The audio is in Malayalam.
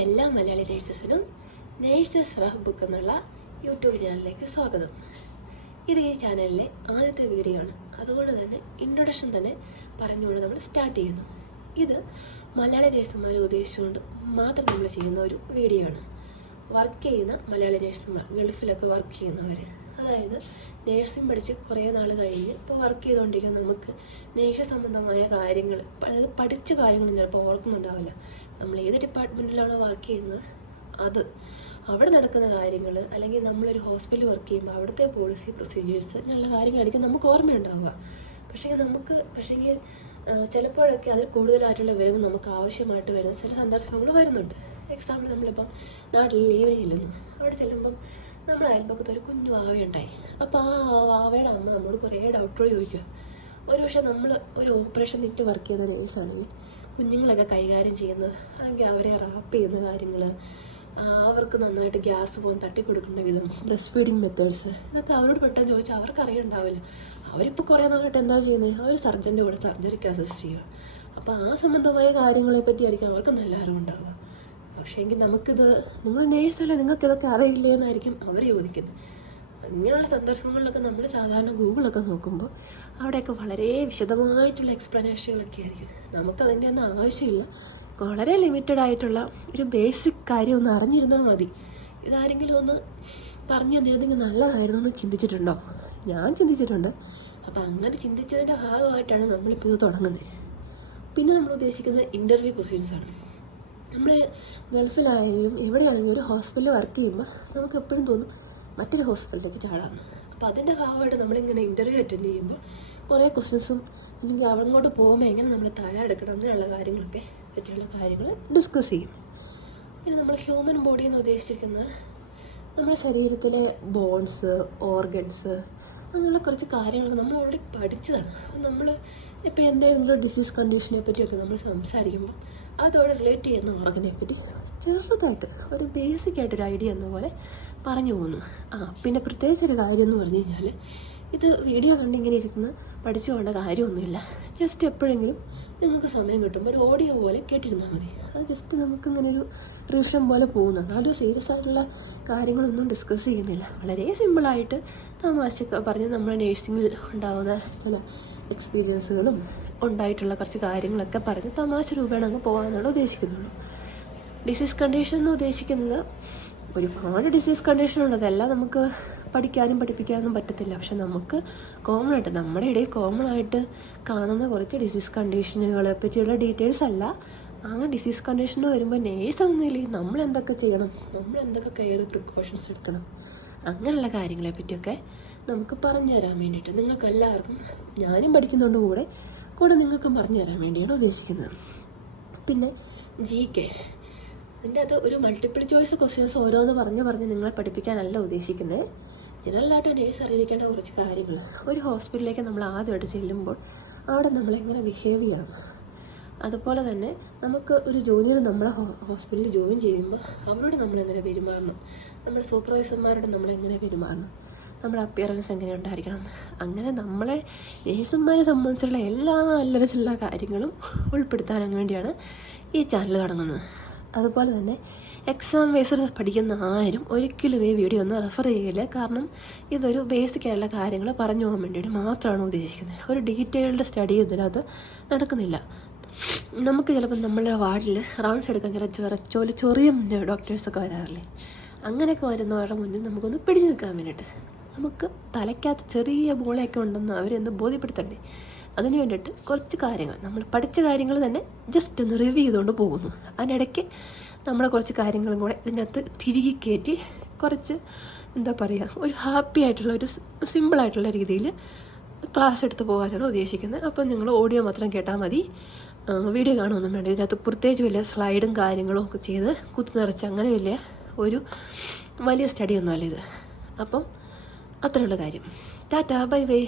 എല്ലാ മലയാളി നേഴ്സസിനും നേഴ്സസ് റഫ് ബുക്ക് എന്നുള്ള യൂട്യൂബ് ചാനലിലേക്ക് സ്വാഗതം. ഇത് ഈ ചാനലിലെ ആദ്യത്തെ വീഡിയോ ആണ്. അതുകൊണ്ട് തന്നെ ഇൻട്രൊഡക്ഷൻ തന്നെ പറഞ്ഞുകൊണ്ട് നമ്മൾ സ്റ്റാർട്ട് ചെയ്യുന്നു. ഇത് മലയാളി നേഴ്സുമാരെ ഉദ്ദേശിച്ചുകൊണ്ട് മാത്രം നമ്മൾ ചെയ്യുന്ന ഒരു വീഡിയോ ആണ്. വർക്ക് ചെയ്യുന്ന മലയാളി നേഴ്സുമാർ, ഗൾഫിലൊക്കെ വർക്ക് ചെയ്യുന്നവർ, അതായത് നേഴ്സിംഗ് പഠിച്ച് കുറേ നാൾ കഴിഞ്ഞ് ഇപ്പോൾ വർക്ക് ചെയ്തുകൊണ്ടിരിക്കുന്ന നമുക്ക് നേഴ്സ് സംബന്ധമായ കാര്യങ്ങൾ, അതായത് പഠിച്ച കാര്യങ്ങളൊന്നും ചിലപ്പോൾ ഓർക്കുന്നുണ്ടാവില്ല. നമ്മൾ ഏത് ഡിപ്പാർട്ട്മെൻറ്റിലാണോ വർക്ക് ചെയ്യുന്നത് അവിടെ നടക്കുന്ന കാര്യങ്ങൾ, അല്ലെങ്കിൽ നമ്മളൊരു ഹോസ്പിറ്റലിൽ വർക്ക് ചെയ്യുമ്പോൾ അവിടുത്തെ പോളിസി പ്രൊസീജിയേഴ്സ് എന്നുള്ള കാര്യങ്ങളായിരിക്കും നമുക്ക് ഓർമ്മയുണ്ടാവുക. പക്ഷേങ്കിൽ ചിലപ്പോഴൊക്കെ അതിൽ കൂടുതലായിട്ടുള്ള വിവരങ്ങൾ നമുക്ക് ആവശ്യമായിട്ട് വരുന്ന ചില സന്ദർഭങ്ങൾ വരുന്നുണ്ട്. എക്സാമ്പിൾ, നമ്മളിപ്പം നാട്ടിൽ ലീവിന് ചെല്ലുന്നു. അവിടെ ചെല്ലുമ്പം നമ്മുടെ അയൽപക്കത്ത് ഒരു കുഞ്ഞു വാവയുണ്ടായി. അപ്പോൾ ആ വാവയുടെ അമ്മ നമ്മളോട് കുറേ ഡൗട്ടുകൾ ചോദിക്കുക. ഒരുപക്ഷെ നമ്മൾ ഒരു ഓപ്പറേഷൻ തിട്ട് വർക്ക് ചെയ്യുന്ന നേഴ്സാണെങ്കിൽ കുഞ്ഞുങ്ങളൊക്കെ കൈകാര്യം ചെയ്യുന്നത്, അല്ലെങ്കിൽ അവരെ റാപ്പ് ചെയ്യുന്ന കാര്യങ്ങൾ, അവർക്ക് നന്നായിട്ട് ഗ്യാസ് പോകാൻ തട്ടിക്കൊടുക്കേണ്ട വിധം, ബ്രസ്റ്റ് ഫീഡിങ് മെത്തേഡ്സ്, ഇതൊക്കെ അവരോട് പെട്ടെന്ന് ചോദിച്ചാൽ അവർക്ക് അറിയണ്ടാവില്ല. അവരിപ്പോൾ കുറേ നാളായിട്ട് എന്താ ചെയ്യുന്നത്, അവർ സർജൻ്റെ കൂടെ സർജറിക്ക് അസിസ്റ്റ് ചെയ്യുക. അപ്പോൾ ആ സംബന്ധമായ കാര്യങ്ങളെ പറ്റിയായിരിക്കും അവർക്ക് നല്ല അറിവുണ്ടാവുക. പക്ഷേ എങ്കിൽ നമുക്കിത്, നിങ്ങൾ നേഴ്സല്ലേ, നിങ്ങൾക്ക് ഇതൊക്കെ അറിയില്ലേ എന്നായിരിക്കും അവർ ചോദിക്കുന്നത്. ഇങ്ങനെയുള്ള സന്ദർഭങ്ങളിലൊക്കെ നമ്മൾ സാധാരണ ഗൂഗിളൊക്കെ നോക്കുമ്പോൾ അവിടെയൊക്കെ വളരെ വിശദമായിട്ടുള്ള എക്സ്പ്ലനേഷനുകളൊക്കെ ആയിരിക്കും. നമുക്കതിൻ്റെ ഒന്നും ആവശ്യമില്ല. വളരെ ലിമിറ്റഡ് ആയിട്ടുള്ള ഒരു ബേസിക് കാര്യം ഒന്ന് അറിഞ്ഞിരുന്നാൽ മതി. ഇതാരെങ്കിലും ഒന്ന് പറഞ്ഞു തന്നിരുന്നെങ്കിൽ നല്ലതായിരുന്നു എന്ന് ചിന്തിച്ചിട്ടുണ്ടോ? ഞാൻ ചിന്തിച്ചിട്ടുണ്ട്. അപ്പോൾ അങ്ങനെ ചിന്തിച്ചതിൻ്റെ ഭാഗമായിട്ടാണ് നമ്മളിപ്പോൾ ഇത് തുടങ്ങുന്നത്. പിന്നെ നമ്മൾ ഉദ്ദേശിക്കുന്നത് ഇൻ്റർവ്യൂ ക്വസ്റ്റ്യൻസാണ്. നമ്മൾ ഗൾഫിലായാലും എവിടെയാണെങ്കിലും ഒരു ഹോസ്പിറ്റലിൽ വർക്ക് ചെയ്യുമ്പോൾ നമുക്ക് എപ്പോഴും തോന്നും മറ്റൊരു ഹോസ്പിറ്റലിലേക്ക് ചാടാമെന്ന്. അപ്പോൾ അതിൻ്റെ ഭാഗമായിട്ട് നമ്മളിങ്ങനെ ഇൻ്റർവ്യൂ അറ്റൻഡ് ചെയ്യുമ്പോൾ കുറേ ക്വസ്റ്റ്യൻസും, അല്ലെങ്കിൽ അങ്ങോട്ട് പോകുമ്പോൾ എങ്ങനെ നമ്മൾ തയ്യാറെടുക്കണം എന്നുള്ള കാര്യങ്ങളൊക്കെ പറ്റിയുള്ള കാര്യങ്ങൾ ഡിസ്കസ് ചെയ്യും. പിന്നെ നമ്മൾ ഹ്യൂമൻ ബോഡി എന്ന് ഉദ്ദേശിക്കുന്നത് നമ്മുടെ ശരീരത്തിലെ ബോൺസ്, ഓർഗൻസ്, അങ്ങനെയുള്ള കുറച്ച് കാര്യങ്ങളൊക്കെ നമ്മൾ ഓൾറെഡി പഠിച്ചതാണ്. നമ്മൾ ഇപ്പോൾ എന്തെങ്കിലും ഡിസീസ് കണ്ടീഷനെ പറ്റിയൊക്കെ നമ്മൾ സംസാരിക്കുമ്പോൾ അതോടെ റിലേറ്റ് ചെയ്യുന്ന ഓർഗനെ പറ്റി ചെറുതായിട്ട് ഒരു ബേസിക് ആയിട്ടൊരു ഐഡിയ എന്ന പോലെ പറഞ്ഞു പോകുന്നു. പിന്നെ പ്രത്യേകിച്ചൊരു കാര്യം എന്ന് പറഞ്ഞു കഴിഞ്ഞാൽ, ഇത് വീഡിയോ കണ്ടിങ്ങനെ ഇരുന്ന് പഠിച്ചു പോകേണ്ട കാര്യമൊന്നുമില്ല. ജസ്റ്റ് എപ്പോഴെങ്കിലും നിങ്ങൾക്ക് സമയം കിട്ടുമ്പോൾ ഒരു ഓഡിയോ പോലെ കേട്ടിരുന്നാൽ മതി. അത് ജസ്റ്റ് നമുക്കിങ്ങനെ ഒരു റിവിഷൻ പോലെ പോകുന്നുണ്ട്. അത് സീരിയസ് ആയിട്ടുള്ള കാര്യങ്ങളൊന്നും ഡിസ്കസ് ചെയ്യുന്നില്ല. വളരെ സിമ്പിളായിട്ട് തമാശ പറഞ്ഞ് നമ്മുടെ നേഴ്സിങ്ങിൽ ഉണ്ടാകുന്ന ചില എക്സ്പീരിയൻസുകളും ഉണ്ടായിട്ടുള്ള കുറച്ച് കാര്യങ്ങളൊക്കെ പറഞ്ഞ് തമാശ രൂപേണ അങ്ങ് പോകാനാണ് ഉദ്ദേശിക്കുന്നുള്ളൂ. ഡിസീസ് കണ്ടീഷൻ എന്ന് ഉദ്ദേശിക്കുന്നത് ഒരുപാട് ഡിസീസ് കണ്ടീഷനുണ്ട്. അതെല്ലാം നമുക്ക് പഠിക്കാനും പഠിപ്പിക്കാനും പറ്റത്തില്ല. പക്ഷെ നമുക്ക് കോമൺ ആയിട്ട്, നമ്മുടെ ഇടയിൽ കോമൺ ആയിട്ട് കാണുന്ന കുറച്ച് ഡിസീസ് കണ്ടീഷനുകളെ പറ്റിയുള്ള ഡീറ്റെയിൽസ് അല്ല. ആ ഡിസീസ് കണ്ടീഷൻ വരുമ്പോൾ നേഴ്സ് എന്ന നിലയിൽ നമ്മൾ എന്തൊക്കെ ചെയ്യണം, നമ്മൾ എന്തൊക്കെ കെയർ പ്രിക്കോഷൻസ് എടുക്കണം, അങ്ങനെയുള്ള കാര്യങ്ങളെ പറ്റിയൊക്കെ നമുക്ക് പറഞ്ഞു തരാൻ വേണ്ടിയിട്ട് നിങ്ങൾക്ക് എല്ലാവർക്കും, ഞാനും പഠിക്കുന്നുണ്ട് കൂടെ നിങ്ങൾക്കും പറഞ്ഞു തരാൻ വേണ്ടിയാണ് ഉദ്ദേശിക്കുന്നത്. പിന്നെ GK, അതിൻ്റെ അത് ഒരു മൾട്ടിപ്പിൾ ചോയ്സ് ക്വസ്റ്റ്യൻസ് ഓരോന്ന് പറഞ്ഞ് നിങ്ങളെ പഠിപ്പിക്കാനല്ല ഉദ്ദേശിക്കുന്നത്. ജനറലായിട്ട് നേഴ്സ് അറിയിക്കേണ്ട കുറച്ച് കാര്യങ്ങൾ. ഒരു ഹോസ്പിറ്റലിലേക്ക് നമ്മൾ ആദ്യമായിട്ട് ചെല്ലുമ്പോൾ അവിടെ നമ്മളെങ്ങനെ ബിഹേവ് ചെയ്യണം, അതുപോലെ തന്നെ നമുക്ക് ഒരു ജൂനിയർ നമ്മളെ ഹോസ്പിറ്റലിൽ ജോയിൻ ചെയ്യുമ്പോൾ അവരോട് നമ്മളെങ്ങനെ പെരുമാറണം, നമ്മുടെ സൂപ്പർവൈസർമാരോട് നമ്മളെങ്ങനെ പെരുമാറണം, നമ്മുടെ അപ്പിയറൻസ് എങ്ങനെ ഉണ്ടായിരിക്കണം, അങ്ങനെ നമ്മളെ നേഴ്സുമാരെ സംബന്ധിച്ചുള്ള എല്ലാ അല്ലറച്ചില്ല കാര്യങ്ങളും ഉൾപ്പെടുത്താൻ വേണ്ടിയാണ് ഈ ചാനൽ തുടങ്ങുന്നത്. അതുപോലെ തന്നെ എക്സാം ബേസ്ഡ് പഠിക്കുന്ന ആരും ഒരിക്കലും ഈ വീഡിയോ ഒന്ന് റെഫർ ചെയ്യില്ല. കാരണം ഇതൊരു ബേസിക് ആയിട്ടുള്ള കാര്യങ്ങൾ പറഞ്ഞു പോകാൻ വേണ്ടിയിട്ട് മാത്രമാണ് ഉദ്ദേശിക്കുന്നത്. ഒരു ഡീറ്റെയിൽഡ് സ്റ്റഡി ഇതിനകത്ത് നടക്കുന്നില്ല. നമുക്ക് ചിലപ്പോൾ നമ്മളുടെ വാർഡിൽ റൗണ്ട്സ് എടുക്കാൻ ചില ചൊറിയ ഡോക്ടേഴ്സൊക്കെ വരാറില്ലേ, അങ്ങനെയൊക്കെ വരുന്നവരുടെ മുന്നിൽ നമുക്കൊന്ന് പിടിച്ചു നിൽക്കാൻ വേണ്ടിയിട്ട്, നമുക്ക് തലയ്ക്കകത്ത് ചെറിയ ബോളയൊക്കെ ഉണ്ടെന്ന് അവരെന്ന് ബോധ്യപ്പെടുത്തണ്ടേ. അതിന് വേണ്ടിയിട്ട് കുറച്ച് കാര്യങ്ങൾ, നമ്മൾ പഠിച്ച കാര്യങ്ങൾ തന്നെ ജസ്റ്റ് ഒന്ന് റിവ്യൂ ചെയ്തുകൊണ്ട് പോകുന്നു. അതിനിടയ്ക്ക് നമ്മുടെ കുറച്ച് കാര്യങ്ങളും കൂടെ ഇതിനകത്ത് തിരികെ കയറ്റി കുറച്ച് എന്താ പറയുക, ഒരു ഹാപ്പി ആയിട്ടുള്ള, ഒരു സിമ്പിളായിട്ടുള്ള രീതിയിൽ ക്ലാസ് എടുത്ത് പോകാനാണ് ഉദ്ദേശിക്കുന്നത്. അപ്പം നിങ്ങൾ ഓഡിയോ മാത്രം കേട്ടാൽ മതി, വീഡിയോ കാണുമൊന്നും വേണ്ട. ഇതിനകത്ത് പ്രത്യേകിച്ച് വലിയ സ്ലൈഡും കാര്യങ്ങളും ഒക്കെ ചെയ്ത് കുത്തി നിറച്ച് അങ്ങനെ വലിയ സ്റ്റഡി ഒന്നുമല്ല ഇത്. അപ്പം അത്രയുള്ള കാര്യം. Tata, bye bye.